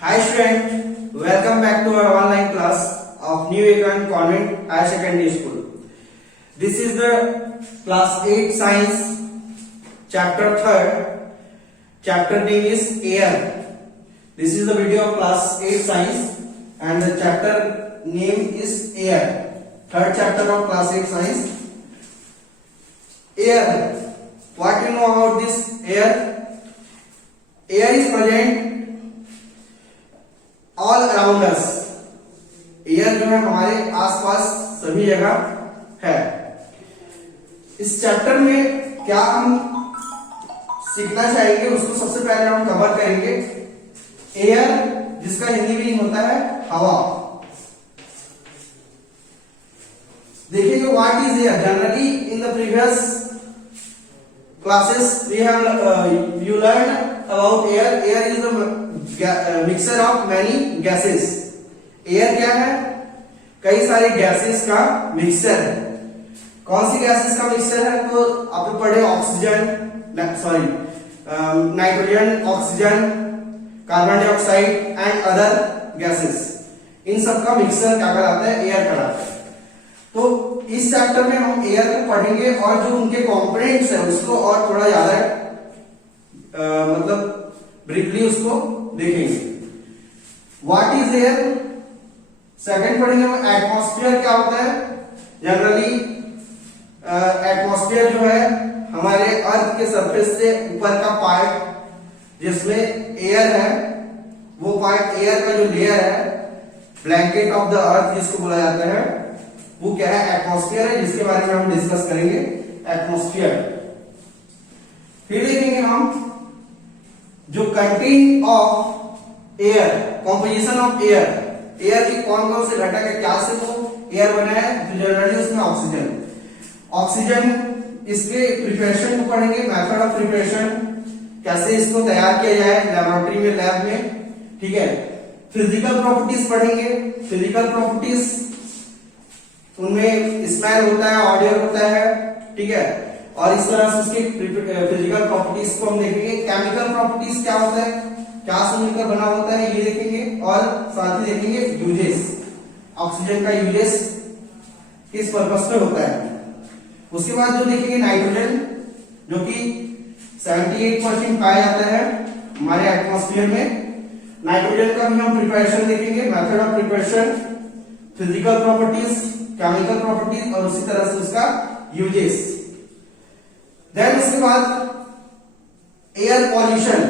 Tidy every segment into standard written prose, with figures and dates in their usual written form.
Hi student, welcome back to our online class of New Econ Convent Higher Secondary School. This is the class 8 science chapter 3rd. Chapter name is air. This is the video of class 8 science and the chapter name is air. Third chapter of class 8 science. Air. What you know about this air? Air is present all around us. Air जो है हमारे आसपास सभी जगह है. इस chapter में क्या हम सीखना चाहेंगे उसको सबसे पहले हम कवर करेंगे. एयर जिसका हिंदी में होता है हवा. देखिए what is air. Generally in the previous classes we have you learn about air. Air is the mixture of many gases. Air क्या है? कई सारे गैसेस का मिक्सचर है. कौन सी गैसेस का मिक्सचर है? तो आप पढ़े oxygen, nitrogen, oxygen, carbon dioxide and other gases. इन सब का मिक्सचर क्या कहलाता है? एयर कहलाता है. तो इस चैप्टर में हम एयर को पढ़ेंगे और जो उनके कंपोनेंट्स है उसको और थोड़ा ज्यादा मतलब ब्रीफली उसको देखेंगे. What is air. सेकंड पढ़ेंगे हम एटमॉस्फेयर क्या होता है. जनरली एटमॉस्फेयर जो है हमारे अर्थ के सरफेस से ऊपर का पार्ट जिसमें एयर है, वो पार्ट एयर का जो लेयर है, ब्लैंकेट ऑफ द अर्थ जिसको बोला जाता है, वो क्या है? एटमॉस्फेयर है, जिसके बारे में हम डिस्कस करेंगे. एटमॉस्फेयर. फिर देखेंगे हम जो content of air, composition of air. Air की कौन कौन से घटक है, क्या से वो एयर बना है. तो जनरली उसमें ऑक्सीजन. ऑक्सीजन इसके प्रिपरेशन को पढ़ेंगे. मेथड ऑफ प्रिपरेशन, कैसे इसको तैयार किया जाए लेबोरेटरी में, लैब में. ठीक है. फिजिकल प्रॉपर्टीज पढ़ेंगे. फिजिकल प्रॉपर्टीज उनमें स्मेल होता है, ऑडियो होता है. ठीक है. और इस तरह से उसकी फिजिकल प्रॉपर्टीज को हम देखेंगे. केमिकल प्रॉपर्टीज क्या होता है, क्या से मिलकर बना होता है, ये देखेंगे. और साथ ही देखेंगे यूजेस. ऑक्सीजन का यूजेस किस पर्पस पे होता है. उसके बाद जो देखेंगे नाइट्रोजन, जो कि 78% पाया जाता है हमारे एटमॉस्फेयर में. नाइट्रोजन का भी हम प्रिपरेशन देखेंगे. Method of preparation, physical properties, chemical properties और उसी तरह से उसका यूजेस. देन उसके बाद air pollution.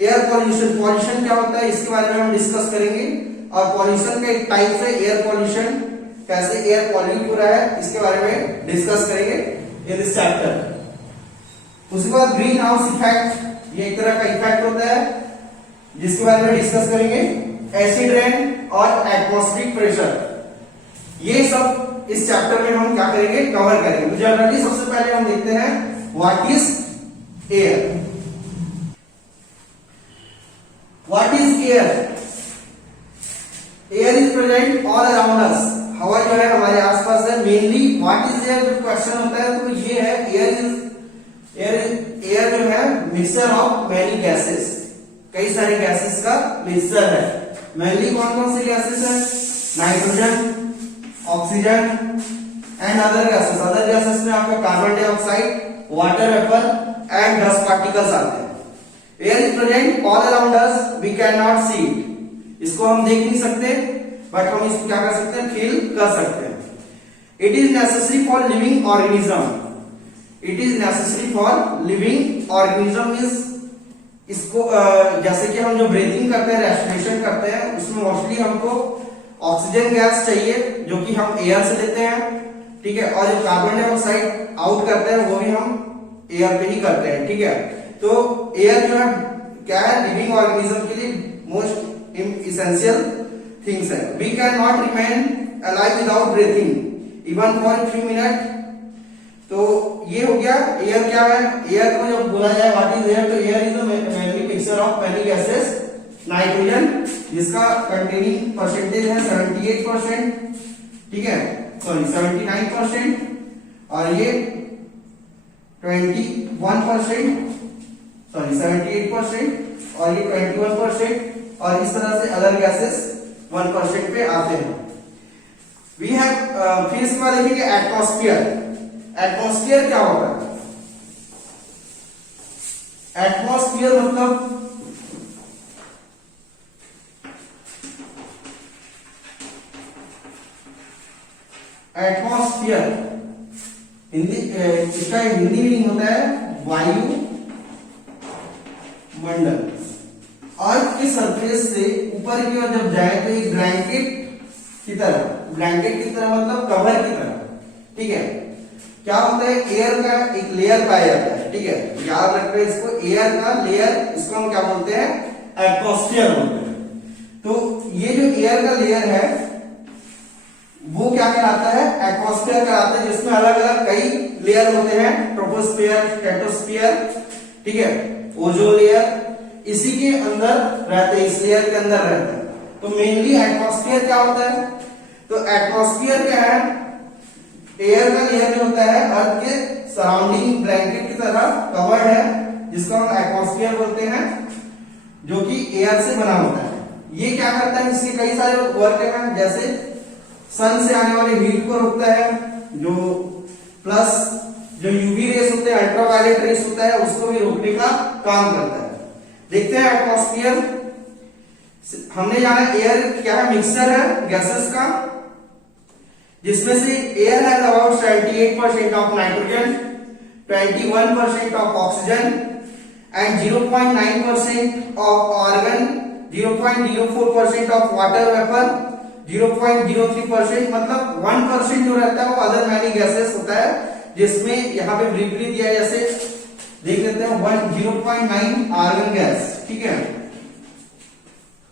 Air pollution, pollution क्या होता है इसके बारे में हम डिस्कस करेंगे. और पॉल्यूशन का एक टाइप है एयर पॉल्यूशन. कैसे एयर पॉल्यूट हो रहा है इसके बारे में डिस्कस करेंगे इन दिस चैप्टर. उसके बाद ग्रीन हाउस इफेक्ट, ये एक तरह का इफेक्ट होता है जिसके बारे में डिस्कस करेंगे. एसिड रेन और एटमॉस्फेरिक प्रेशर, ये सब इस चैप्टर में हम क्या करेंगे? कवर करेंगे. तो जनरली सबसे पहले हम देखते हैं what is air. What is air. Air is present all around अस. हवा जो है हमारे आसपास है. मेनली व्हाट इज एयर जब क्वेश्चन होता है तो ये है एयर जो है मिक्सचर ऑफ मैनी गैसेस. कई सारे गैसेस का मिक्सचर है. मेनली कौन कौन से गैसेस है? Nitrogen, oxygen and other gases. Other gases में आपका carbon dioxide, water vapour and dust particles आते हैं. Air is present all around us. We can not see it. इसको हम देख नहीं सकते, बट हम इसको क्या कर सकते हैं? फील कर सकते हैं. It is necessary for living organism. It is necessary for living organism is, इसको जैसे कि हम जो ब्रीथिंग करते हैं, रेस्पिरेशन करते हैं, उसमें मोस्टली हमको ऑक्सीजन गैस चाहिए जो कि हम एयर से लेते हैं. ठीक है. और जो कार्बन डाइऑक्साइड आउट करते हैं वो भी हम एयर पे ही करते हैं. ठीक है. तो एयर जो है क्या है? लिविंग ऑर्गेनिज्म के लिए मोस्ट इसेंशियल थिंग्स है. We can not remain alive without breathing even for few minute. तो ये हो गया एयर क्या है. एयर को जब बोला जाए व्हाट इज एयर, तो air is the mainly mixture of many gases. Nitrogen जिसका कंटेनिंग परसेंटेज है 78%. ठीक है. सॉरी 79%. और ये 21%. सॉरी 78% और ये 21% और इस तरह से अदर गैसेस 1% पे आते हैं। वी हैव फिर इसके बाद देखेंगे एटमॉस्फेयर। एटमॉस्फेयर क्या होता है? एटमॉस्फेयर मतलब एटमॉस्फेयर हिंदी इसका हिंदी मीनिंग होता है वायु मंडल। अर्थ के सरफेस से ऊपर की ओर जब जाए तो एक ब्लैंकेट की तरह मतलब कवर की तरह, ठीक है। क्या होता है? एयर का एक लेयर पाया जाता है, ठीक है। याद रखते हैं इसको, एयर का लेयर, इसको हम क्या बोलते हैं? एटमॉस्फेयर बोलते हैं। तो ये जो एयर का लेयर है वो क्या कहलाता है? एटमॉस्फेयर कहलाता है, जिसमें अलग अलग कई लेयर होते हैं, ट्रोपोस्फेयर, स्ट्रेटोस्फेयर, ठीक है, ओजोन लेयर, इसी के अंदर रहते हैं, इस लेयर के अंदर रहते हैं। तो मेनली एटमॉस्फेयर क्या होता है? तो एटमॉस्फेयर क्या है? एयर का लेयर जो होता है अर्थ के सराउंडिंग ब्लैंकेट की तरह कवर्ड है, जिसको हम एटमॉस्फेयर बोलते हैं, जो कि एयर से बना होता है। ये क्या करता है? इसके कई सारे वर्क हैं, जैसे सन से आने वाले हीट को रोकता है, जो प्लस जो यूवी रेस होते हैं, अल्ट्रावायलेट रेस होता है, उसको भी रोकने का काम करता है। देखते हैं एटमॉस्फेयर। हमने जाना एयर क्या है? मिक्सचर है गैसेस का, जिसमें से air has about 78% of nitrogen, 21% of oxygen and 0.9% of argon, 0.04% of water vapour, 0.03% मतलब 1% जो रहता है वो अदर मैनी गैसेस होता है, जिसमें यहाँ पे ब्रीफली दिया है, जैसे देख लेते हैं 0.9 आर्गन गैस, ठीक है।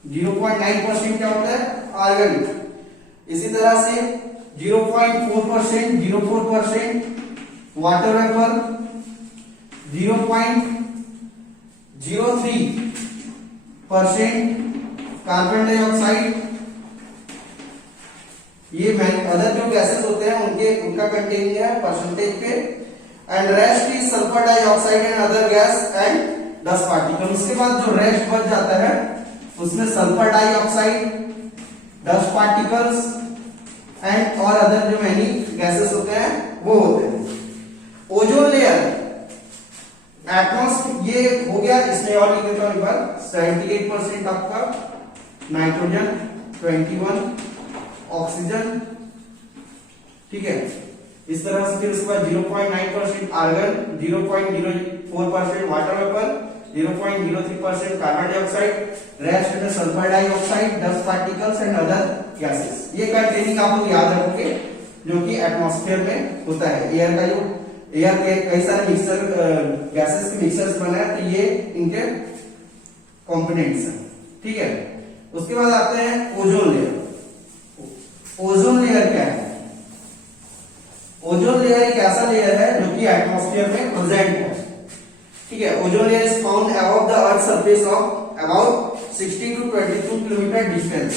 0.9% क्या होता है? आर्गन। इसी तरह से 0.4% वाटर वेपर, 0.03% कार्बन डाइऑक्साइड। ये अदर जो गैसेस होते हैं उनका कंटेनिंग है परसेंटेज पे। And rest is sulphur dioxide and other gas and dust particle. उसके बाद जो रेस्ट बच जाता है उसमें sulphur dioxide, dust particles and और अदर जो मैनी गैसेस होते हैं वो होते हैं। ओजोन लेयर एटमॉस्फेयर ये हो गया। इसमें और लिख देता हूं एक बार, 78% आपका नाइट्रोजन, 21 ऑक्सीजन, ठीक है। इस तरह से फिर उसके बाद 0.9% argon, 0.04% water vapour, 0.03% carbon dioxide, rest में sulphur dioxide, dust particles and other gases. ये कंटेनिंग आप लोग याद रखोगे, जो कि एटमॉस्फेयर में होता है। एयर का जो एयर के कई सारे मिक्सर गैसेस के मिक्सर से बना है, तो ये इनके कंपोनेंट्स हैं, ठीक है। उसके बाद आते हैं ओजोन लेयर। ओजोन लेयर क्या है? ओजोन लेयर एक ऐसा लेयर है जो कि एटमॉस्फेयर में प्रेजेंट है, ठीक है। Ozone layer is found above the earth surface of about 60 to 22 kilometre distance.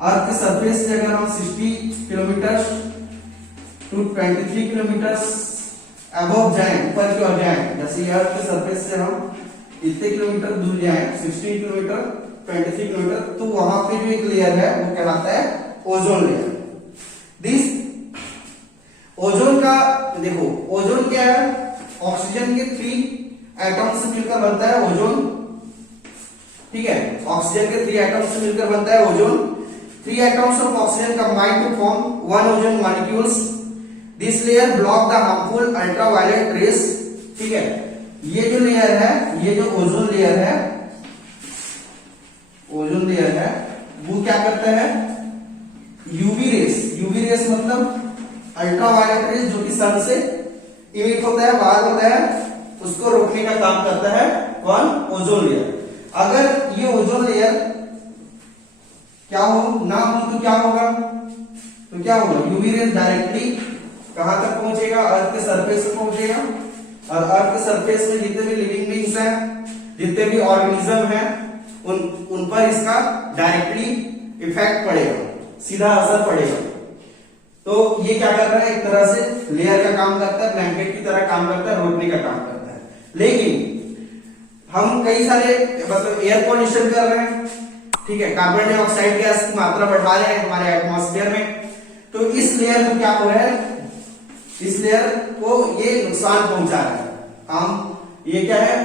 Earth के सरफेस से अगर हम 60 किलोमीटर टू 23 किलोमीटर अबव जाएं, ऊपर की ओर जाएं, जैसे अर्थ के सरफेस से हम इतने किलोमीटर दूर जाएं, 60 किलोमीटर, 23 किलोमीटर, तो वहां पे जो एक लेयर है वो कहलाता है ओजोन लेयर। दिस ओजोन का देखो, ओजोन क्या है? ऑक्सीजन के 3 एटम से मिलकर बनता है ओजोन, ठीक है। ऑक्सीजन के 3 एटम से मिलकर बनता है ozone. 3 atoms of oxygen combine to form one ozone molecules. This layer block the harmful ultraviolet rays, ठीक है। ये जो लेयर है, ये जो ओजोन लेयर है, ओजोन लेयर है, वो क्या करता है? यूवी रेस मतलब अल्ट्रावायलेट रेस, जो कि सन से इमिट होता है, बाहर होता है, उसको रोकने का काम करता है कौन? Ozone layer. अगर ये ओजोन लेयर क्या हो ना हो तो क्या होगा? यूवी रेस डायरेक्टली कहां तक पहुंचेगा? अर्थ के सरफेस से पहुंचेगा, और अर्थ के सरफेस में जितने भी लिविंग बींग्स हैं, जितने भी ऑर्गेनिज्म हैं, उन पर इसका डायरेक्टली इफेक्ट पड़ेगा, सीधा असर पड़ेगा। तो ये क्या कर रहा है? एक तरह से लेयर का काम करता है, ब्लैंकेट की तरह काम करता है, रोकने का काम करता है। लेकिन हम कई सारे मतलब एयर पोल्यूशन कर रहे हैं, ठीक है, कार्बन डाइऑक्साइड गैस की मात्रा बढ़ा रहे हैं हमारे एटमॉस्फेयर में, तो इस लेयर को क्या हो रहा है, इस लेयर को ये नुकसान पहुंचा रहा है। हम ये क्या है,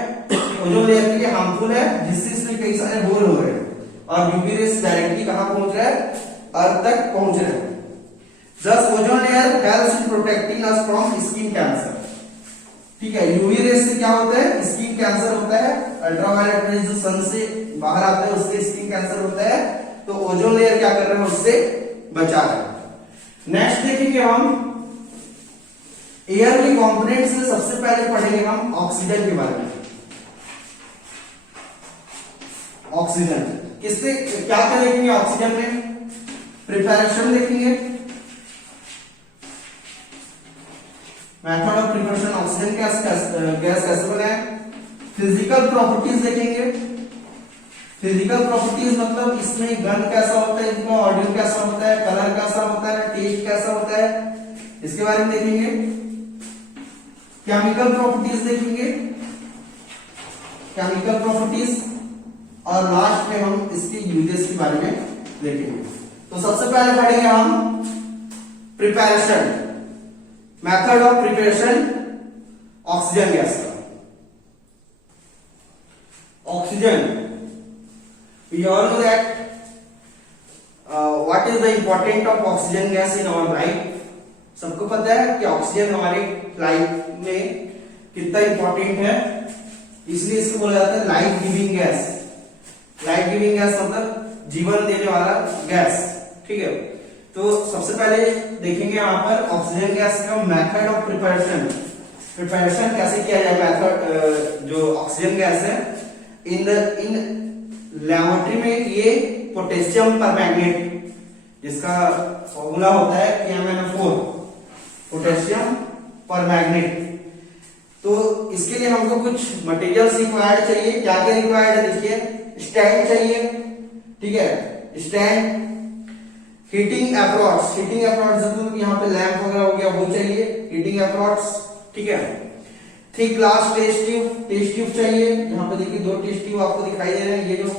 ओजोन लेयर के लिए हार्मफुल है, जिससे इसमें कई सारे होल हो रहे हैं और यूवी रेस डायरेक्टली कहां पहुंच रहा है, अर्थ तक पहुंच रहे हैं। Thus ozone layer helps in protecting us from skin cancer, ठीक है। यूवी रेस से क्या होता है, स्किन कैंसर होता है, अल्ट्रावायलेट रेज जो सन से बाहर आते हैं उससे स्किन कैंसर होता है, तो ओजोन लेयर क्या कर रहे हैं, उससे बचा रहे हैं। नेक्स्ट देखेंगे हम एयर के कंपोनेंट्स में सबसे पहले पढ़ेंगे हम ऑक्सीजन के बारे में। ऑक्सीजन किससे क्या क्या देखेंगे, ऑक्सीजन में प्रिपरेशन देखेंगे, method of preparation oxygen gas कैसे बनाए, फिजिकल प्रॉपर्टीज देखेंगे। फिजिकल प्रॉपर्टीज मतलब इसमें गंध कैसा होता है, इसमें ऑडियो कैसा होता है, कलर कैसा होता है, टेस्ट कैसा होता है, इसके बारे में देखेंगे। केमिकल प्रॉपर्टीज देखेंगे, केमिकल प्रॉपर्टीज, और लास्ट में हम इसके यूजेस के बारे में देखेंगे। तो सबसे पहले पढ़ेंगे हम preparation, method of preparation oxygen gas का। Oxygen, we all know that what is the important of oxygen gas in our life. सबको पता है कि ऑक्सीजन हमारे लाइफ में कितना इंपॉर्टेंट है, इसलिए इसको बोला जाता है life giving gas. Life giving gas मतलब जीवन देने वाला गैस, ठीक है। तो सबसे पहले देखेंगे यहाँ पर ऑक्सीजन गैस का मेथड ऑफ प्रिपरेशन। प्रिपरेशन कैसे किया जाए, मेथड जो ऑक्सीजन गैस है इन लैबोरेटरी में ये पोटेशियम परमैंगनेट, जिसका फॉर्मूला होता है KMnO4, पोटेशियम परमैंगनेट। तो इसके लिए हमको कुछ मटेरियल्स रिक्वायर्ड चाहिए। क्या क्या रिक्वायर्ड है, देखिए, स्टैंड चाहिए, ठीक है, stand, heating approach, heating approach मतलब यहाँ पे लैंप वगैरह हो गया वो चाहिए, हीटिंग एप्रोच, ठीक है। थिक ग्लास टेस्ट ट्यूब चाहिए, यहाँ पे देखिए 2 टेस्ट ट्यूब आपको दिखाई दे रहे हैं। ये जो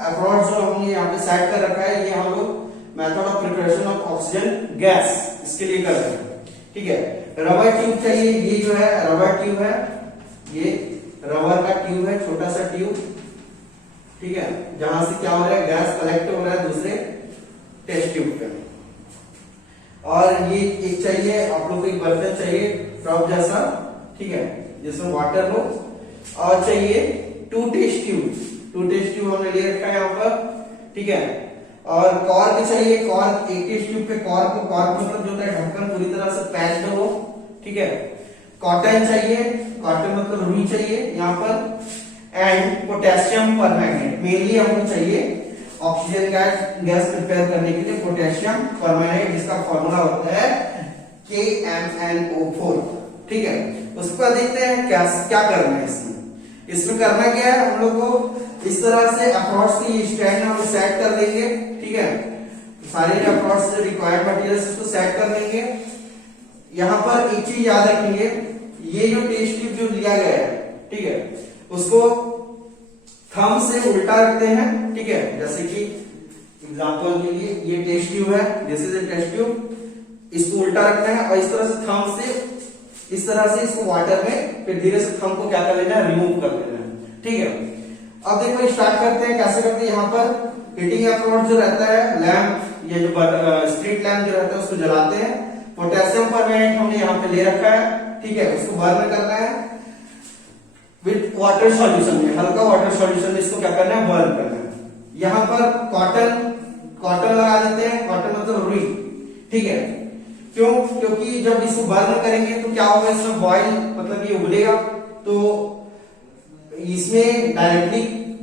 अप्रोच जो हमने यहाँ पे सेट कर रखा है, ये हम लोग method of preparation of oxygen gas इसके लिए कर रहे हैं, ठीक है। रबर ट्यूब चाहिए, ये जो है रबर ट्यूब है, ये रबर का ट्यूब है, छोटा सा ट्यूब, ठीक है, जहां से क्या हो रहा है, गैस कलेक्ट हो रहा है दूसरे टेस्ट ट्यूब पे। और ये एक चाहिए आप लोग को, एक बर्तन चाहिए प्रॉप जैसा, ठीक है, जिसमें वाटर हो, और चाहिए 2 टेस्ट ट्यूब। 2 टेस्ट ट्यूब हमने ले रखा है यहाँ पर, ठीक है। और कॉर्क चाहिए, कॉर्क, एक टेस्ट ट्यूब पे कॉर्क, कॉर्क मतलब जो होता है ढक्कन पूरी तरह से पैक्ड हो, ठीक है। कॉटन चाहिए, कॉटन मतलब रुई चाहिए यहाँ पर, एंड पोटेशियम परमैंगनेट। मेनली हमको चाहिए ऑक्सीजन गैस प्रिपेयर करने के लिए पोटेशियम परमैंगनेट, जिसका फॉर्मूला होता है KMnO4, ठीक है। उसके बाद देखते हैं क्या करना है इसमें करना क्या है, हम लोग को इस तरह से अप्रोच की स्टैंड हम सेट कर देंगे, ठीक है। सारे अप्रोच से रिक्वायर्ड मटेरियल्स इसको सेट कर देंगे। यहाँ पर एक चीज याद रखेंगे, ये जो टेस्ट ट्यूब जो लिया गया है, ठीक है, उसको थंब से उल्टा रखते हैं, ठीक है। जैसे कि एग्जांपल के लिए ये टेस्ट ट्यूब है, this is a test tube, इसको उल्टा रखना है और इस तरह से थंब से इस तरह से इसको वाटर में, फिर धीरे से थंब को क्या कर लेना है, रिमूव कर लेना है, ठीक है। अब देखो स्टार्ट करते हैं, कैसे करते हैं। यहाँ पर हीटिंग अप्रोच जो रहता है, लैंप, ये जो स्ट्रीट लैंप जो रहता है उसको जलाते हैं। पोटेशियम परमैंगनेट हमने यहाँ पे ले रखा है, ठीक है, उसको बर्न करना है विद वाटर सॉल्यूशन में, हल्का वाटर सॉल्यूशन में इसको क्या करना है, बर्न करना है। यहाँ पर कॉटन लगा देते हैं, कॉटन मतलब रुई, ठीक है। क्यों, क्योंकि जब इसको बर्न करेंगे तो क्या होगा, इसमें बॉइल मतलब ये उबलेगा, तो इसमें डायरेक्टली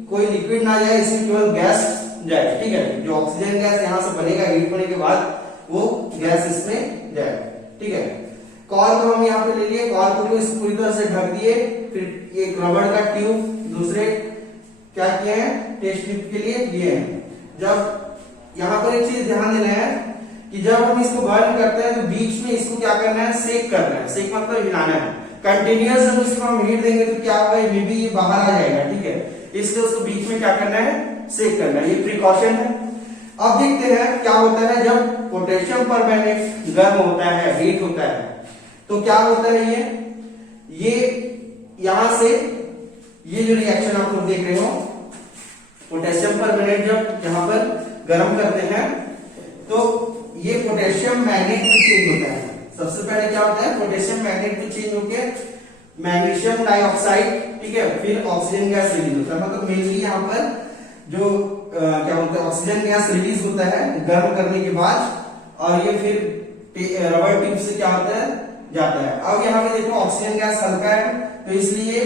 कोई लिक्विड ना जाए, इसमें केवल गैस जाए, ठीक है। जो ऑक्सीजन गैस यहाँ से बनेगा हीट होने के बाद, वो गैस इसमें जाए, ठीक है। कॉर्क हम यहाँ पे ले लिए, कॉर्क को इसको पूरी तरह से ढक दिए, फिर एक रबड़ का ट्यूब दूसरे क्या किए हैं, टेस्ट ट्यूब के लिए दिए हैं। जब यहाँ पर एक चीज ध्यान देना है कि जब हम इसको बर्न करते हैं तो बीच में इसको क्या करना है, सेक करना है। सेक मतलब हिलाना है, कंटिन्यूअस हम इसको हम हीट देंगे तो क्या होगा, मे बी ये बाहर आ जाएगा, ठीक है। इसलिए उसको बीच में क्या करना है, सेक करना है, ये प्रिकॉशन है। अब देखते हैं क्या होता है जब पोटेशियम परमैंगनेट गर्म होता है, हीट होता है, तो क्या होता है, ये यहां से ये जो रिएक्शन आप लोग देख रहे हो, पोटेशियम परमैंगनेट जब यहां पर गर्म करते हैं तो ये पोटेशियम मैग्नेट में चेंज होता है। सबसे पहले क्या होता है, पोटेशियम मैग्नेट में चेंज होकर मैग्नीशियम डाइऑक्साइड, ठीक है, फिर ऑक्सीजन गैस रिलीज होता है। मतलब मेनली यहाँ पर जो क्या बोलते हैं, ऑक्सीजन गैस रिलीज होता है गर्म करने के बाद, और ये फिर रबर ट्यूब से क्या होता है, जाता है। अब यहाँ पे देखो ऑक्सीजन गैस हल्का है, तो इसलिए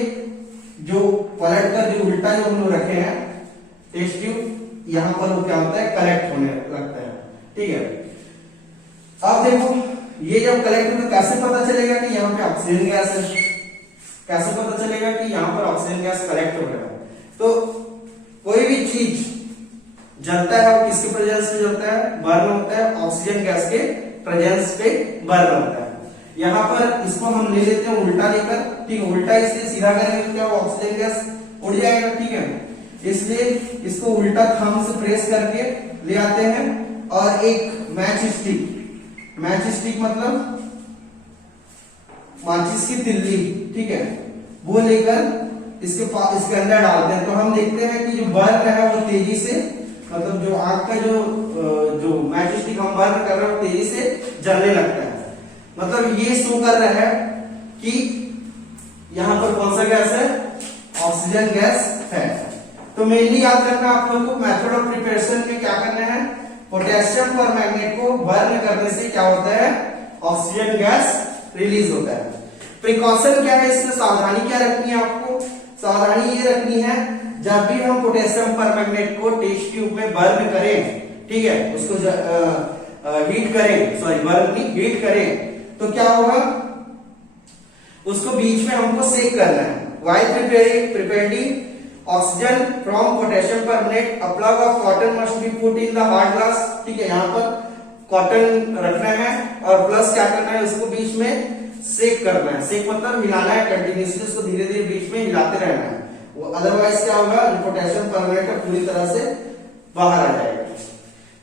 जो पलट कर जो उल्टा जो हम लोग रखे हैं टेस्ट ट्यूब, यहाँ पर वो क्या होता है, कलेक्ट होने लगता है, ठीक है। अब देखो ये जब कलेक्ट होता है कैसे पता चलेगा कि यहाँ पे ऑक्सीजन गैस है, कैसे पता चलेगा कि यहाँ पर ऑक्सीजन गैस कलेक्ट हो रहा है। तो कोई भी चीज जलता है और किसके प्रेजेंस में जलता है, बर्न होता है, ऑक्सीजन गैस के प्रेजेंस पे बर्न होता है। यहाँ पर इसको हम ले लेते हैं उल्टा लेकर, ठीक है, उल्टा इसलिए सीधा करेंगे तो क्या ऑक्सीजन गैस उड़ जाएगा, ठीक है। इसलिए इसको उल्टा थंब से प्रेस करके ले आते हैं, और एक मैच स्टिक मतलब माचिस की तिल्ली, ठीक है, वो लेकर इसके अंदर डालते हैं। तो हम देखते हैं कि जो बर्न है वो तेजी से, मतलब जो आग का जो मैच स्टिक हम बर्न कर रहे हैं वो तेजी से जलने लगता है। मतलब ये शो कर रहा है कि यहां पर कौन सा गैस है, ऑक्सीजन गैस है। तो मेनली याद रखना आप लोग को, मेथड ऑफ प्रिपरेशन में क्या करना है, पोटेशियम परमैंगनेट को बर्न करने से क्या होता है, ऑक्सीजन गैस रिलीज होता है। प्रिकॉशन क्या है इसमें, सावधानी क्या रखनी है आपको, सावधानी ये रखनी है जब भी हम पोटेशियम परमैंगनेट को टेस्ट ट्यूब में बर्न करें, ठीक है, उसको हीट करें, सॉरी बर्न नहीं हीट करें, तो क्या होगा, उसको बीच में हमको सेक करना है। While preparing oxygen from potassium permanganate, a plug of cotton must be put in the hard glass, ठीक है, यहाँ पर कॉटन रखना है और प्लस क्या करना है, उसको बीच में सेक करना है। सेक मतलब हिलाना है कंटिन्यूसली, उसको धीरे धीरे बीच में हिलाते रहना है, वो अदरवाइज क्या होगा, पोटेशियम परमैंगनेट पूरी तरह से बाहर आ जाएगा।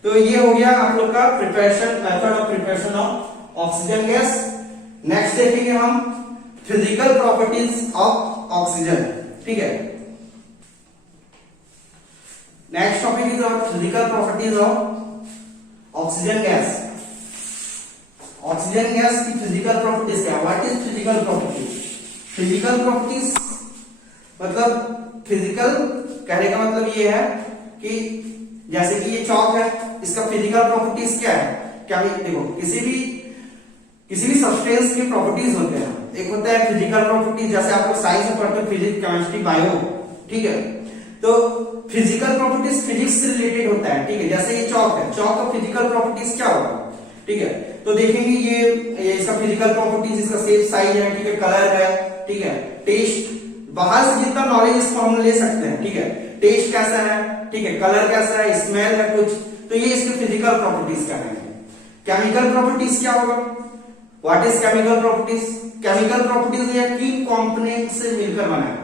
तो ये हो गया आप लोग का preparation, method of preparation of oxygen gas. Next देखेंगे हम फिजिकल प्रॉपर्टीज ऑफ ऑक्सीजन, ठीक है। Next topic is about physical properties of oxygen gas. Oxygen gas की फिजिकल प्रॉपर्टीज क्या, what is physical properties. Physical properties मतलब physical कहने का मतलब ये है कि जैसे कि ये चौक है, इसका फिजिकल प्रॉपर्टीज क्या है, क्या देखो किसी भी सब्सटेंस के प्रॉपर्टीज होते हैं। एक होता है फिजिकल प्रॉपर्टीज, जैसे आप लोग साइंस में पढ़ते हो, फिजिक्स, केमिस्ट्री, बायो, ठीक है। तो फिजिकल प्रॉपर्टीज फिजिक्स से रिलेटेड होता है, ठीक है। जैसे ये चौक है, चौक का फिजिकल प्रॉपर्टीज क्या होगा, ठीक है। तो देखेंगे ये इसका फिजिकल प्रॉपर्टीज, इसका शेप, साइज है, ठीक है, कलर है, ठीक है, टेस्ट, बाहर से जितना नॉलेज इसको हम ले सकते हैं, ठीक है। टेस्ट कैसा है, ठीक है, कलर कैसा है, स्मेल है कुछ, तो ये इसके फिजिकल प्रॉपर्टीज कहेंगे। केमिकल प्रॉपर्टीज क्या होगा, what is chemical properties. Chemical properties या किन कंपोनेंट से मिलकर बना है।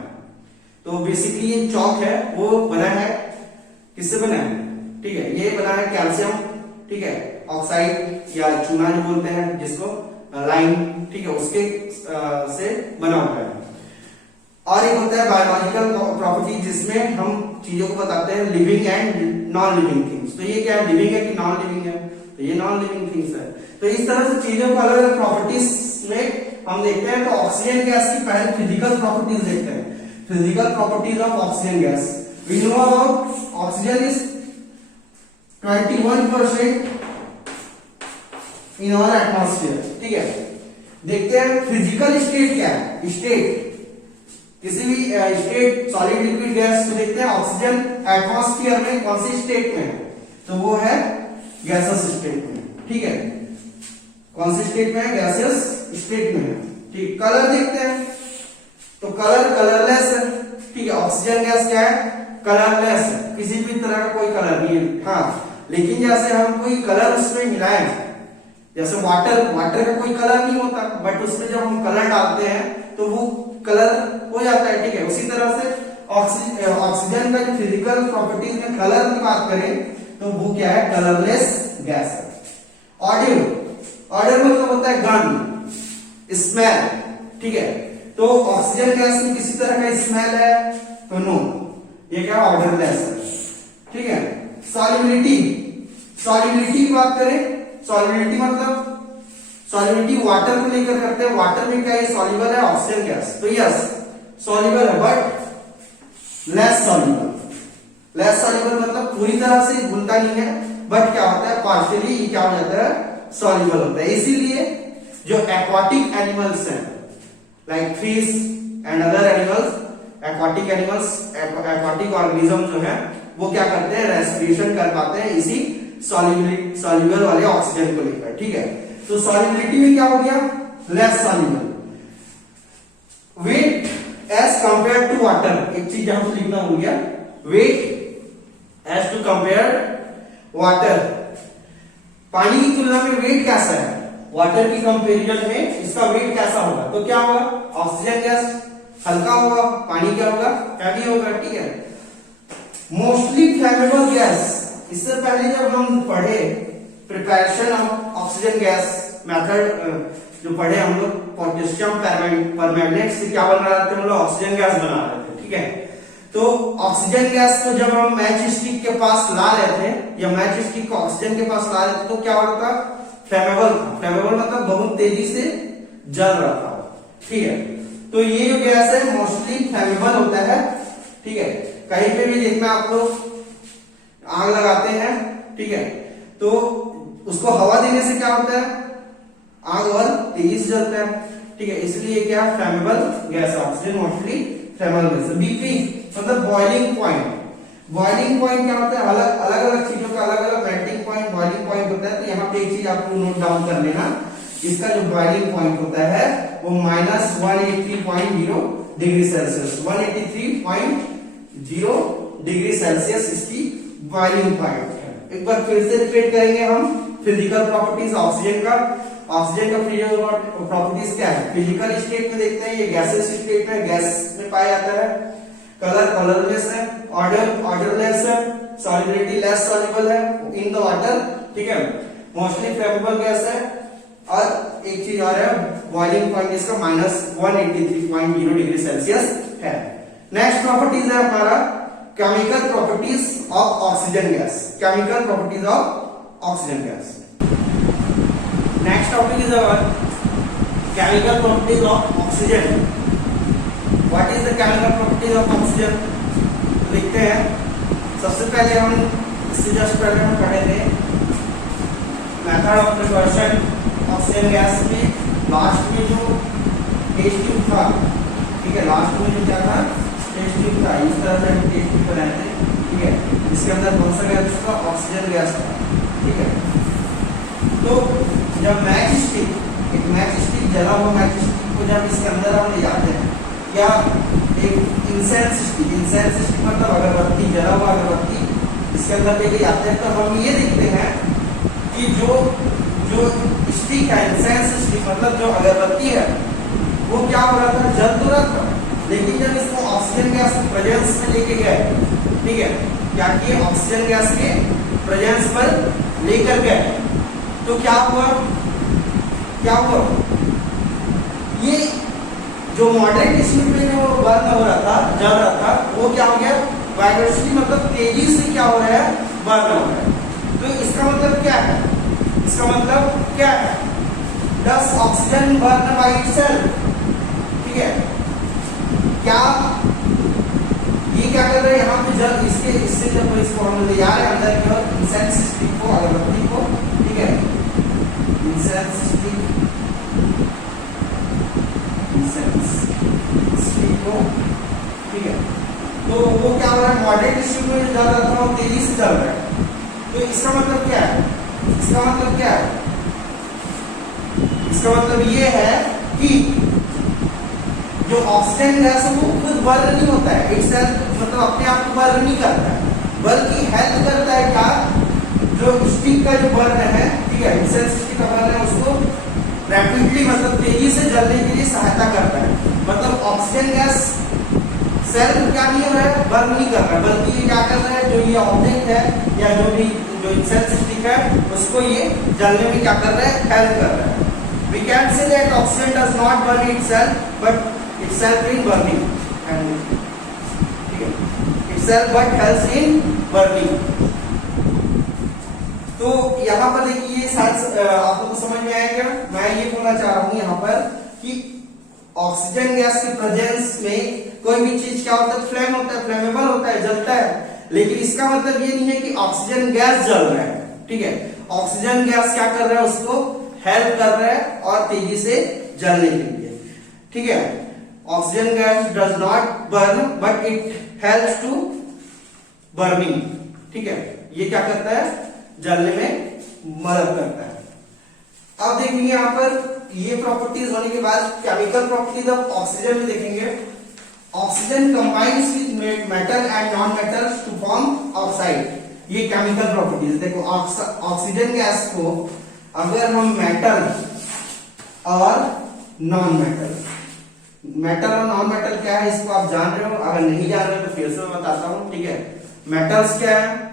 तो बेसिकली ये चौक है वो बना है, किससे बना है, ठीक है, ये बना है कैल्शियम, ठीक है, ऑक्साइड या चूना जो बोलते हैं जिसको, लाइम, ठीक है, उसके से बना होता है। और एक होता है बायोलॉजिकल प्रॉपर्टी, जिसमें हम चीजों को बताते हैं living and non living things. तो ये क्या है, लिविंग है कि नॉन लिविंग है, तो ये नॉन लिविंग थिंग्स है। तो इस तरह से चीजों को अलग अलग प्रॉपर्टीज में हम देखते हैं। तो ऑक्सीजन गैस की पहले फिजिकल प्रॉपर्टीज देखते हैं। Physical properties of oxygen gas, we know about oxygen is 21% in our atmosphere, ठीक है। देखते हैं फिजिकल स्टेट क्या है, स्टेट किसी भी स्टेट, सॉलिड, लिक्विड, गैस को देखते हैं। ऑक्सीजन एटमॉस्फेयर में कौन सी स्टेट में है, तो वो है गैसेस स्टेट में, ठीक है। कौन सी स्टेट में है, गैसेस स्टेट में है, ठीक। कलर देखते हैं, तो कलर कलरलेस है, ठीक है। ऑक्सीजन गैस क्या है, कलरलेस है, किसी भी तरह का कोई कलर नहीं है। हाँ, लेकिन जैसे हम कोई कलर उसमें मिलाएं, जैसे वाटर का कोई कलर नहीं होता, बट उसमें जब हम कलर डालते हैं तो वो कलर हो जाता है, ठीक है। उसी तरह से ऑक्सीजन का जो फिजिकल प्रॉपर्टीज में कलर की बात करें तो वो क्या है, कलरलेस गैस है। ऑडियो, ऑडियो मतलब होता है गंध, स्मेल, ठीक है। तो ऑक्सीजन गैस में किसी तरह का स्मेल है तो नो, ये क्या ऑडरलेस है, ठीक है। सॉल्युबिलिटी, सॉल्युबिलिटी की बात करें, सॉल्युबिलिटी मतलब सॉल्युबिलिटी वाटर को लेकर करते हैं, वाटर में क्या है सॉल्युबल है ऑक्सीजन गैस, तो यस सॉल्युबल है but less soluble. Less soluble मतलब पूरी तरह से घुलता नहीं है, बट क्या होता है पार्शियली ये क्या हो जाता है सॉल्युबल होता है। इसीलिए जो एक्वाटिक एनिमल्स हैं like fish and other animals, aquatic animals, aquatic organism जो है वो क्या करते हैं, रेस्पिरेशन कर पाते हैं इसी सॉल्युबल वाले ऑक्सीजन को लेकर, ठीक है। तो सॉल्युबिलिटी में क्या हो गया, less soluble. Weight as compare to water, एक चीज यहां पे लिखना भूल गया, weight as to compare water, पानी की तुलना में वेट कैसा है, वाटर की कंपैरिजन में इसका वेट कैसा होगा, तो क्या होगा, ऑक्सीजन गैस हल्का होगा, पानी क्या होगा, हैवी होगा, ठीक है। मोस्टली फ्लेमेबल गैस, इससे पहले जब हम पढ़े preparation of oxygen gas method जो पढ़े हम लोग, पोटेशियम परमैंगनेट से क्या बना रहे थे हम लोग, ऑक्सीजन गैस बना रहे थे, ठीक है। तो ऑक्सीजन गैस को जब हम मैच स्टिक के पास ला रहे थे या मैच स्टिक को ऑक्सीजन के पास ला रहे थे तो क्या हो रहा था, फ्लेमेबल था, फ्लेमेबल मतलब बहुत तेजी से जल रहा था, ठीक है। तो ये जो गैस है मोस्टली फ्लेमेबल होता है, ठीक है। कहीं पे भी देखना आप लोग आग लगाते हैं, ठीक है, तो उसको हवा देने से क्या होता है, आग और तेजी से जलता है, ठीक है। इसलिए क्या flammable gas, oxygen mostly flammable gas. BP मतलब बॉइलिंग पॉइंट, बॉइलिंग पॉइंट क्या होता है, अलग अलग चीजों का अलग अलग मेल्टिंग पॉइंट, बॉइलिंग पॉइंट होता है। तो यहाँ पे एक चीज आपको नोट डाउन कर लेना, इसका जो बॉइलिंग पॉइंट होता है वो -183.0 डिग्री सेल्सियस, 183.0 डिग्री सेल्सियस इसकी बॉइलिंग पॉइंट है। एक बार फिर से रिपीट करेंगे हम फिजिकल प्रॉपर्टीज ऑक्सीजन का। ऑक्सीजन का फिजिकल प्रॉपर्टीज क्या है, फिजिकल स्टेट में देखते हैं, ये गैसेस स्टेट में गैस में पाया जाता है, कलर कलरलेस है, ऑर्डर ऑर्डरलेस है, सॉल्युबिलिटी लेस सॉल्युबल है इन द वाटर, ठीक है, मोस्टली फ्लेमेबल गैस है, और एक चीज और है बॉइलिंग पॉइंट इसका -183.0 डिग्री सेल्सियस है। नेक्स्ट प्रॉपर्टीज है हमारा chemical properties of oxygen gas, chemical properties of oxygen gas. Next topic is our chemical properties of oxygen. What is the chemical properties of oxygen, लिखते हैं। सबसे पहले हम इससे जस्ट पहले हम पढ़े थे method of preparation oxygen gas में, लास्ट में जो टेस्ट ट्यूब था, ठीक है, लास्ट में जो क्या था टेस्ट ट्यूब था, इस तरह से हम टेस्ट ट्यूब बनाए थे, ठीक है। इसके अंदर कौन सा गैस था, ऑक्सीजन गैस था, ठीक है। तो जब मैच स्टिक, एक मैच स्टिक जला हुआ मैच स्टिक को जब इसके अंदर हम ले जाते हैं, या एक इंसेंस स्टिक मतलब अगरबत्ती, जला हुआ अगरबत्ती इसके अंदर लेके जाते हैं, तो हम ये देखते हैं कि जो स्टिक है, इंसेंस स्टिक मतलब जो अगरबत्ती है, वो क्या हो रहा था, जल तो रहा था, लेकिन जब इसको ऑक्सीजन गैस के प्रेजेंस में लेके गए, ठीक है, क्या किए ऑक्सीजन गैस के प्रेजेंस पर लेकर गए, तो क्या हुआ, ये जो मॉडरेट स्पीड में जो बर्न हो रहा था, जल रहा था, वो क्या हो गया वाइब्रेशनली मतलब तेजी से क्या हो रहा है, बर्न हो रहा है। तो इसका मतलब क्या है, इसका मतलब क्या है, does oxygen burn by itself, ठीक है। क्या ये क्या कर रहे हैं यहाँ पे, जब इससे जब इसको हम ले जा रहे हैं अंदर की ओर इंसेंस स्टिक को, अगरबत्ती को, ठीक है, इंसेंस स्टिक को, ठीक है। तो वो क्या हो रहा है, मॉडरेट स्पीड में जल रहा था, वो तेजी से जल रहा है। तो इसका मतलब क्या है, इसका मतलब क्या है, इसका मतलब ये है कि जो ऑक्सीजन गैस है वो खुद बर्न नहीं होता है, इट्स मतलब अपने आप को बर्न नहीं करता है, बल्कि हेल्प करता है क्या, जो स्टिक का जो बर्न है, ठीक है, इंसेंस स्टिक का बर्न है, उसको रैपिडली मतलब तेजी से जलने के लिए सहायता करता है। मतलब ऑक्सीजन गैस सेल क्या नहीं हो रहा है, बर्न नहीं कर रहा है, बल्कि ये क्या कर रहा है, जो ये ऑब्जेक्ट है या जो भी जो सेल स्टिक है उसको ये जलने में क्या कर रहा है, हेल्प कर रहा है। We can say that oxygen does not burn itself, but itself in burning, and ठीक है, itself but helps in burning। तो यहाँ पर देखिए शायद आप लोगों को समझ में आया क्या, मैं ये बोलना चाह रहा हूँ यहाँ पर कि ऑक्सीजन गैस के प्रेजेंस में कोई भी चीज क्या होता है, फ्लेम होता है, फ्लेमेबल होता है, जलता है। लेकिन इसका मतलब ये नहीं है कि ऑक्सीजन गैस जल रहा है, ठीक है। ऑक्सीजन गैस क्या कर रहा है, उसको हेल्प कर रहा है और तेजी से जलने के लिए, ठीक है। Oxygen gas does not burn but it helps to burning, ठीक है। ये क्या करता है, जलने में मदद करता है। अब देखेंगे यहाँ पर ये प्रॉपर्टीज होने के बाद केमिकल प्रॉपर्टीज ऑफ ऑक्सीजन में देखेंगे। Oxygen combines with metal and non metals to form oxide. ये केमिकल प्रॉपर्टीज, देखो ऑक्सीजन गैस को अगर हम मेटल और नॉन मेटल, मेटल और नॉन मेटल क्या है इसको आप जान रहे हो, अगर नहीं जान रहे हो तो फिर से मैं बताता हूं, ठीक है। मेटल्स क्या है,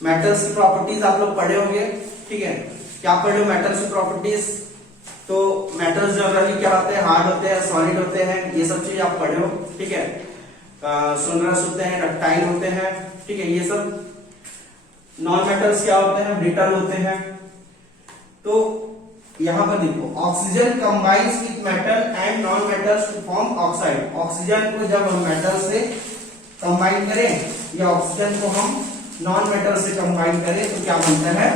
मेटल्स की प्रॉपर्टीज आप लोग पढ़े होंगे, ठीक है। क्या पढ़े हो मेटल्स की प्रॉपर्टीज, तो मेटल्स जनरली क्या होते हैं, हार्ड होते हैं, सॉलिड होते हैं, ये सब चीज आप पढ़े हो, ठीक है। सोनरस होते हैं, डक्टाइल होते हैं, ठीक है। ये सब नॉन मेटल्स क्या होते हैं, ब्रिटल होते हैं। तो यहां पर देखो oxygen combines with metal and non metals to form oxide. Oxygen को जब हम मेटल से कंबाइन करें या ऑक्सीजन को हम नॉन मेटल से कंबाइन करें तो क्या बनता है,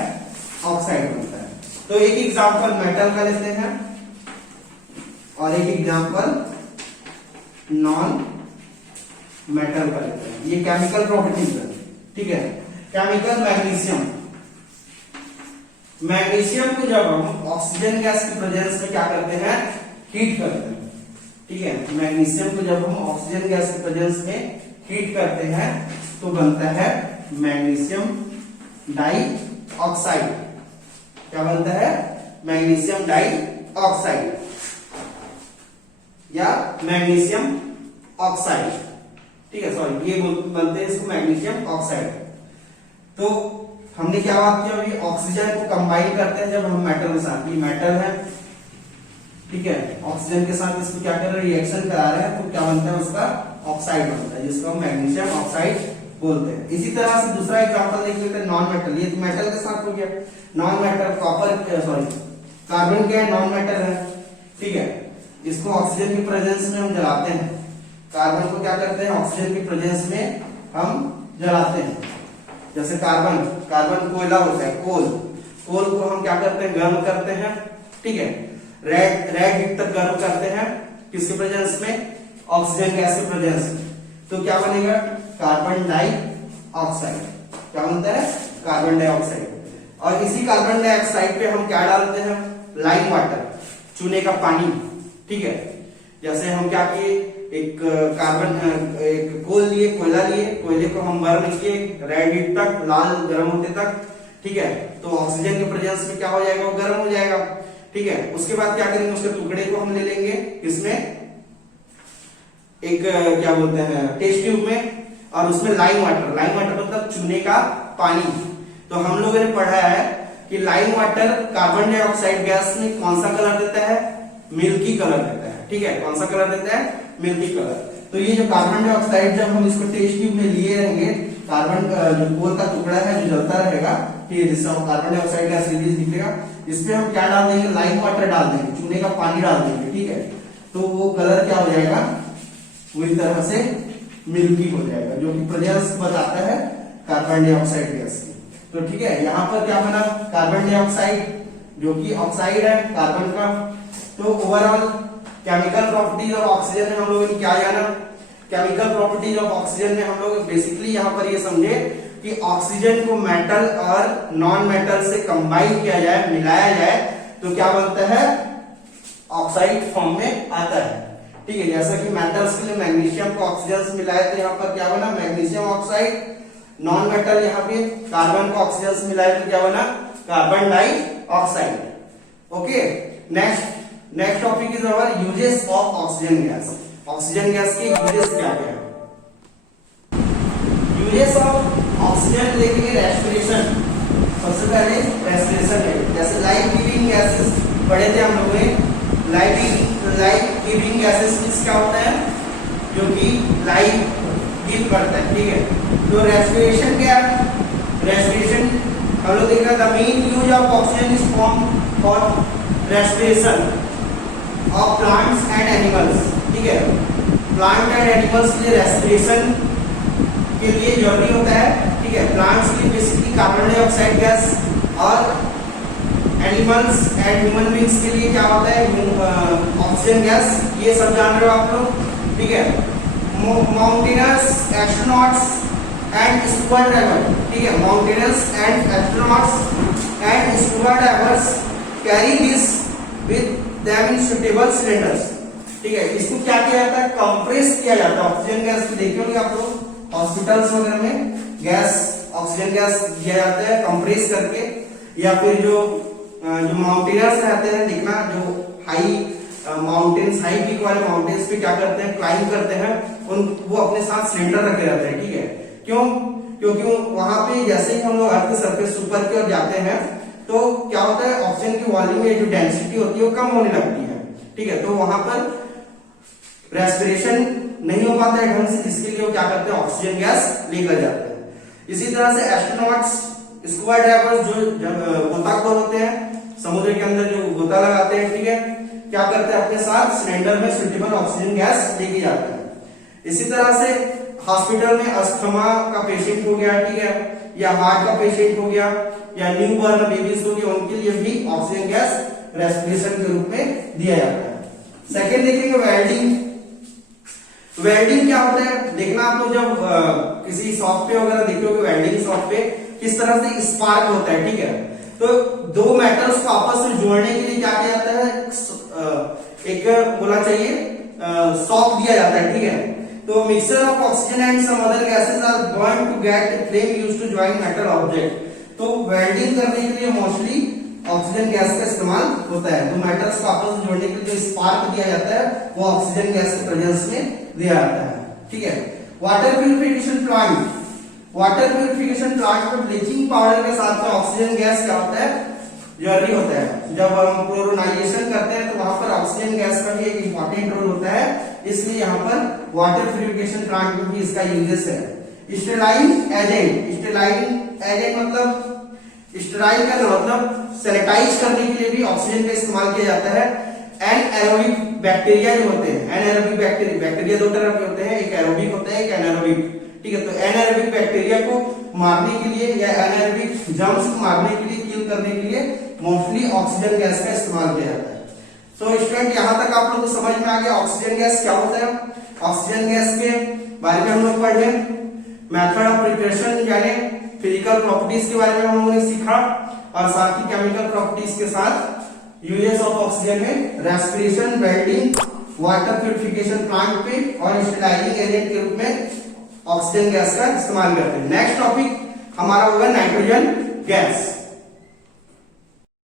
ऑक्साइड बनता है। तो एक एग्जांपल मेटल का लेते हैं और एक एग्जांपल नॉन मेटल का लेते हैं। ये केमिकल प्रॉपर्टीज है, ठीक है। केमिकल मैग्नीशियम, मैग्नीशियम को जब हम ऑक्सीजन गैस के प्रेजेंस में क्या करते हैं, हीट करते हैं, ठीक है। मैग्नीशियम को जब हम ऑक्सीजन गैस के प्रेजेंस में हीट करते हैं तो बनता है मैग्नीशियम डाइऑक्साइड। क्या बनता है, मैग्नीशियम डाइऑक्साइड या मैग्नीशियम ऑक्साइड, ठीक है। सॉरी, ये बनते हैं इसको मैग्नीशियम ऑक्साइड। तो हमने क्या बात किया, अभी ऑक्सीजन को कंबाइन करते हैं जब हम मेटल के साथ, ये मेटल है, ठीक है। ऑक्सीजन के साथ इसको क्या कर रहे हैं, रिएक्शन करा रहे हैं, तो क्या बनता है, उसका ऑक्साइड बनता है, जिसको हम मैग्नीशियम ऑक्साइड बोलते हैं। इसी तरह से दूसरा एग्जांपल देख लेते हैं, नॉन मेटल। ये तो मेटल के साथ हो गया, non metal copper, sorry carbon क्या है, नॉन मेटल है, ठीक है। इसको ऑक्सीजन की प्रेजेंस में हम जलाते हैं, कार्बन को क्या करते हैं, ऑक्सीजन की प्रेजेंस में हम जलाते हैं। जैसे कार्बन, कार्बन कोयला होता है, कोल, कोल को हम क्या करते हैं, गर्म करते हैं, ठीक है। रेड हीट तक गर्म करते हैं, किसके प्रेजेंस में, ऑक्सीजन गैस के प्रेजेंस में। तो क्या बनेगा, कार्बन डाइऑक्साइड। क्या बनता है, कार्बन डाइऑक्साइड। और इसी कार्बन डाइऑक्साइड पे हम क्या डालते हैं, लाइम वाटर, चूने का पानी, ठीक है। जैसे हम क्या किए, एक कार्बन एक कोल लिए, कोयला लिए, कोयले को हम बर्न किए रेड हीट तक, लाल गर्म होते तक, ठीक है। तो ऑक्सीजन के प्रेजेंस में क्या हो जाएगा, वो गर्म हो जाएगा, ठीक है। उसके बाद क्या करेंगे, उसके टुकड़े को हम ले लेंगे इसमें एक क्या बोलते हैं, टेस्ट ट्यूब में, और उसमें लाइम वाटर मतलब चूने का पानी। तो हम लोगों ने पढ़ा है कि lime water carbon dioxide gas में कौन सा कलर देता है, मिल्की कलर देता है, ठीक है। कौन सा कलर देता है, मिल्की कलर। तो ये जो कार्बन डाइऑक्साइड जब हम इसको टेस्ट ट्यूब में लिए रहेंगे, कार्बन जो कोल का टुकड़ा है जो जलता रहेगा, ठीक है, जिससे कार्बन डाइऑक्साइड गैस रिलीज निकलेगा, इसमें हम क्या डाल देंगे, लाइम वाटर डाल देंगे, चूने का पानी डाल देंगे, ठीक है। तो वो कलर क्या हो जाएगा, पूरी तरह से मिल्की हो जाएगा, जो कि प्रेजेंस बताता है कार्बन डाइऑक्साइड गैस की। तो ठीक है, यहाँ पर क्या बना, कार्बन डाइऑक्साइड जो कि ऑक्साइड है कार्बन का। तो overall chemical properties of oxygen में हम लोगों ने क्या जाना, केमिकल प्रॉपर्टीज ऑफ ऑक्सीजन में हम लोग बेसिकली यहाँ पर ये समझे कि ऑक्सीजन को मेटल और नॉन मेटल से कंबाइन किया जाए, मिलाया जाए, तो क्या बनता है, ऑक्साइड फॉर्म में आता है, ठीक है। जैसा कि मेटल्स के लिए मैग्नीशियम को ऑक्सीजन से मिलाया, तो यहाँ पर क्या बना, मैग्नीशियम ऑक्साइड। नॉन मेटल यहाँ पे कार्बन को ऑक्सीजन से मिलाया, तो क्या बना, carbon dioxide. Okay, next next topic is our uses of oxygen gas. Oxygen gas के यूजेस क्या क्या है? यूजेस ऑफ ऑक्सीजन देखेंगे रेस्पिरेशन। सबसे पहले रेस्पिरेशन है, जैसे लाइफ गिविंग गैसेस पढ़े थे हम लोगों ने। लाइफ गिविंग गैसेस मींस क्या होता है? जो कि लाइफ गिव करता है, ठीक है। तो रेस्पिरेशन क्या है? रेस्पिरेशन हम लोग देख रहे हैं, the main use of oxygen is for respiration of plants and animals, ठीक है। प्लांट एंड एनिमल्स के लिए रेस्पिरेशन के लिए जरूरी होता है, ठीक है। प्लांट्स के लिए बेसिकली कार्बन डाइऑक्साइड गैस, और एनिमल्स एंड ह्यूमन बींग्स के लिए क्या होता है? Oxygen gas. ये सब जान रहे हो आप लोग, ठीक है। Mountaineers, astronauts and scuba diver, ठीक है। Mountaineers and astronauts and scuba divers carry this with them in suitable cylinders, ठीक है। इसको क्या किया जाता है? कंप्रेस किया जाता है। ऑक्सीजन गैस को देखे होंगे आप लोग हॉस्पिटल्स वगैरह में, गैस ऑक्सीजन गैस दिया जाता है कंप्रेस करके। या फिर जो माउंटेनर्स रहते हैं, देखना जो हाई माउंटेन्स, हाई पीक वाले माउंटेन्स पे क्या करते हैं? क्लाइंब करते हैं, उन वो अपने साथ सिलेंडर रखे रहते हैं, ठीक है। क्यों? क्योंकि वहां पे जैसे ही हम लोग अर्थ सरफेस ऊपर की ओर जाते हैं तो क्या होता है? ऑक्सीजन की वॉल्यूम या जो डेंसिटी होती है वो कम होने लगती है, ठीक है। तो वहां पर रेस्पिरेशन नहीं हो पाता है ढंग से, जिसके लिए वो क्या करते हैं? ऑक्सीजन गैस लेकर जाते हैं। इसी तरह से एस्ट्रोनॉट्स, स्कूबा डाइवर्स जो गोताखोर होते हैं, समुद्र के अंदर जो गोता लगाते हैं, ठीक है, क्या करते हैं? अपने साथ सिलेंडर में सुटेबल ऑक्सीजन गैस लेके जाते हैं। इसी तरह से हॉस्पिटल में अस्थमा का पेशेंट हो गया, ठीक है, या हार्ट का पेशेंट हो गया, या न्यू बॉर्न बेबीज हो गया, उनके लिए भी ऑक्सीजन गैस रेस्पिरेशन के रूप में दिया जाता है। सेकेंड देखेंगे वेल्डिंग। वेल्डिंग क्या होता है? देखना आप लोग जब किसी शॉप पे वगैरह देखे होगे, वेल्डिंग शॉप पे किस तरह से स्पार्क होता है, ठीक है। तो दो मेटल्स को आपस में जोड़ने के लिए क्या किया जाता है? एक बोला चाहिए सॉक दिया जाता है, ठीक है। तो mixture of oxygen and some other gases are burn to get flame used to join metal object. तो वेल्डिंग करने के लिए मोस्टली ऑक्सीजन गैस का इस्तेमाल होता है। तो मेटल्स को आपस में जोड़ने के लिए जो स्पार्क दिया जाता है वो ऑक्सीजन गैस के प्रेजेंस में दिया जाता है, ठीक है। Water purification plant, water purification plant में ब्लीचिंग पाउडर के साथ में ऑक्सीजन गैस क्या होता है? जरूरी होता है। जब हम क्लोरोनाइजेशन करते हैं तो वहां पर ऑक्सीजन गैस का भी एक इंपॉर्टेंट रोल होता है, इसलिए यहाँ पर वाटर प्यूरिफिकेशन प्लांट में भी इसका यूजेस है। स्टेराइल एजेंट, स्टेराइल एजेंट मतलब स्टेराइल का मतलब सैनिटाइज करने के लिए भी ऑक्सीजन का इस्तेमाल किया जाता है। एनएरोबिक बैक्टीरिया जो होते हैं, एनएरोबिक बैक्टीरिया दो तरह के होते हैं, एक एरोबिक होता है, एक एनारोबिक, ठीक है। तो एनएरोबिक बैक्टीरिया को मारने के लिए या एनएरोबिक जर्म्स को मारने के लिए, किल करने के लिए मोस्टली ऑक्सीजन गैस का इस्तेमाल किया जाता है। तो स्टूडेंट यहां तक आप लोग को समझ में आ गया ऑक्सीजन गैस क्या होता है। ऑक्सीजन गैस के बारे में हम लोग पढ़े, मेथड ऑफ प्रिपरेशन यानी फिजिकल प्रॉपर्टीज के बारे में हम लोगों ने सीखा, और साथ ही केमिकल प्रॉपर्टीज के साथ यूजेस ऑफ ऑक्सीजन में respiration, welding, water purification plant पे और स्टेराइलिंग एजेंट के रूप में ऑक्सीजन गैस का इस्तेमाल करते हैं। नेक्स्ट टॉपिक हमारा होगा नाइट्रोजन गैस।